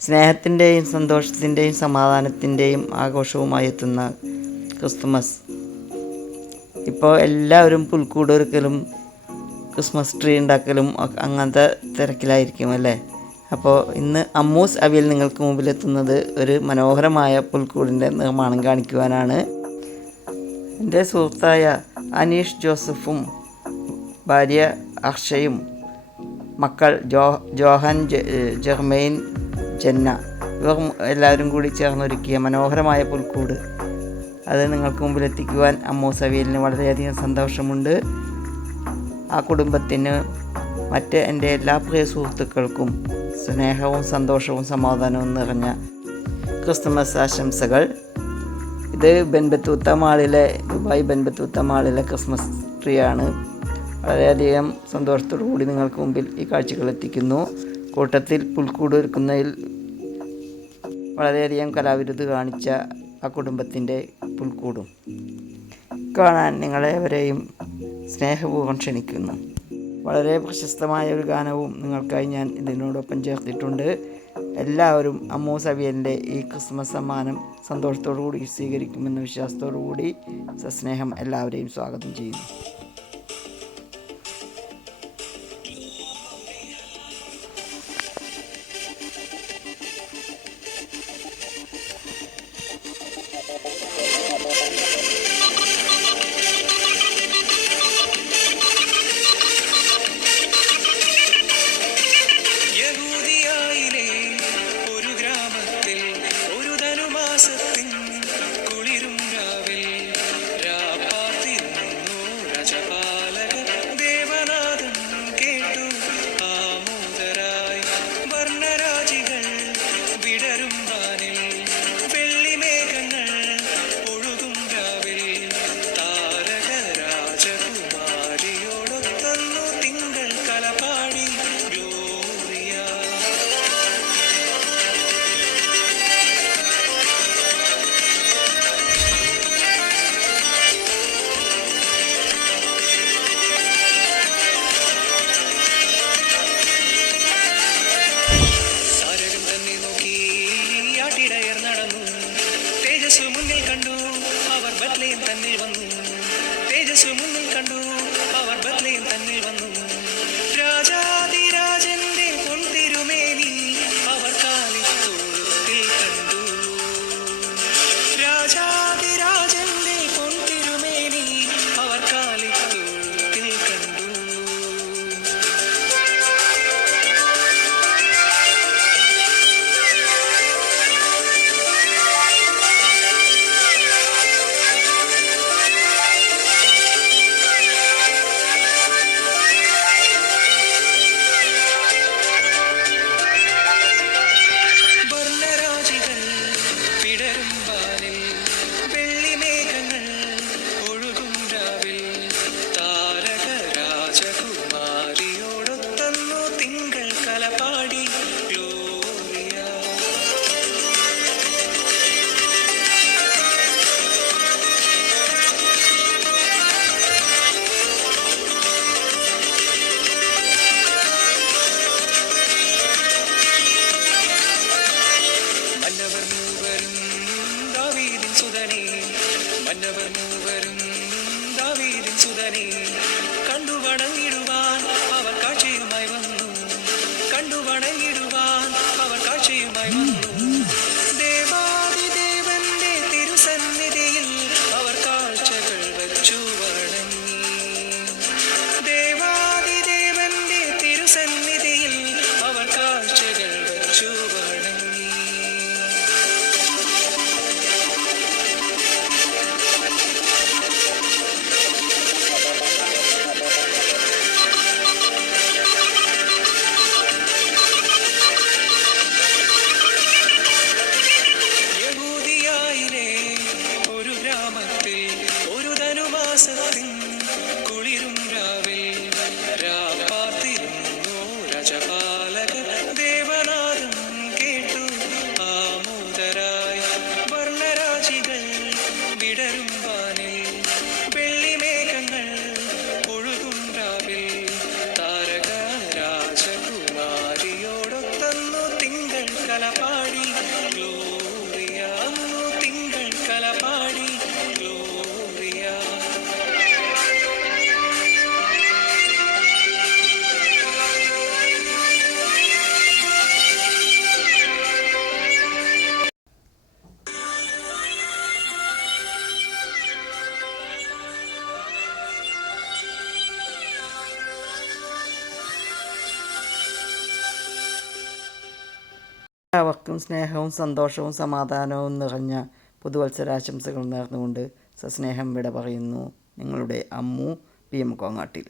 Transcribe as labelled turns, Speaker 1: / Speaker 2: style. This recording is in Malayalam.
Speaker 1: സ്നേഹത്തിന്റെയും സന്തോഷത്തിന്റെയും സമാധാനത്തിന്റെയും ആഘോഷവുമായി എത്തുന്ന ക്രിസ്തുമസ്. ഇപ്പോൾ എല്ലാവരും പുൽക്കൂട് ഒരുക്കലും ക്രിസ്മസ് ട്രീ ഉണ്ടാക്കലും അങ്ങനത്തെ തിരക്കിലായിരിക്കും അല്ലേ? അപ്പോൾ ഇന്ന് അമ്മൂസ് അവിയൽ നിങ്ങൾക്ക് മുമ്പിലെത്തുന്നത് ഒരു മനോഹരമായ പുൽക്കൂടിന്റെ നിർമ്മാണം കാണിക്കുവാനാണ്. എന്റെ സുഹൃത്തായ അനീഷ് ജോസഫും ഭാര്യ അക്ഷയും മക്കൾ ജോ ജോഹൻ ജെർമെയിൻ ജന്ന. ഇവർ എല്ലാവരും കൂടി ചേർന്നൊരുക്കിയ മനോഹരമായ പുൽക്കൂട്. അത് നിങ്ങൾക്ക് മുമ്പിൽ എത്തിക്കുവാൻ അമ്മൂ സവിയലിന് വളരെയധികം സന്തോഷമുണ്ട്. ആ കുടുംബത്തിന് മറ്റ് എന്റെ എല്ലാ പ്രിയ സുഹൃത്തുക്കൾക്കും സ്നേഹവും സന്തോഷവും സമാധാനവും നിറഞ്ഞ ക്രിസ്തുമസ് ആശംസകൾ. ഇത് ബെൻബത്തൂത്ത മാളിലെ ദുബായ് ബെൻബത്തൂത്ത മാളിലെ ക്രിസ്മസ് ട്രീ ആണ്. വളരെയധികം സന്തോഷത്തോടു കൂടി നിങ്ങൾക്ക് മുമ്പിൽ ഈ കാഴ്ചകൾ എത്തിക്കുന്നു. കൂട്ടത്തിൽ പുൽക്കൂട് ഒരുക്കുന്നതിൽ വളരെയധികം കലാവിരുത് കാണിച്ച ആ കുടുംബത്തിന്റെ പുൽക്കൂടും. കാണാൻ നിങ്ങളെവരെയും സ്നേഹപൂർവം ക്ഷണിക്കുന്നു. വളരെ പ്രശസ്തമായ ഒരു ഗാനവും നിങ്ങൾക്കായി ഞാൻ ഇതിനോടൊപ്പം ചേർത്തിട്ടുണ്ട്. എല്ലാവരും അമ്മൂ സവിയന്റെ ഈ ക്രിസ്മസ് സമ്മാനം സന്തോഷത്തോടു കൂടി സ്വീകരിക്കുമെന്ന വിശ്വാസത്തോടു കൂടി സസ്നേഹം എല്ലാവരെയും സ്വാഗതം ചെയ്യുന്നു.
Speaker 2: തന്നിൽ വന്നു. തേജസ് മുന്നിൽ കണ്ടു. കണ്ടു
Speaker 1: എല്ലാവർക്കും സ്നേഹവും സന്തോഷവും സമാധാനവും നിറഞ്ഞ പുതുവത്സരാശംസകൾ നേർന്നുകൊണ്ട് സസ്നേഹം വിട പറയുന്നു നിങ്ങളുടെ അമ്മു പി എം കോങ്ങാട്ടിൽ.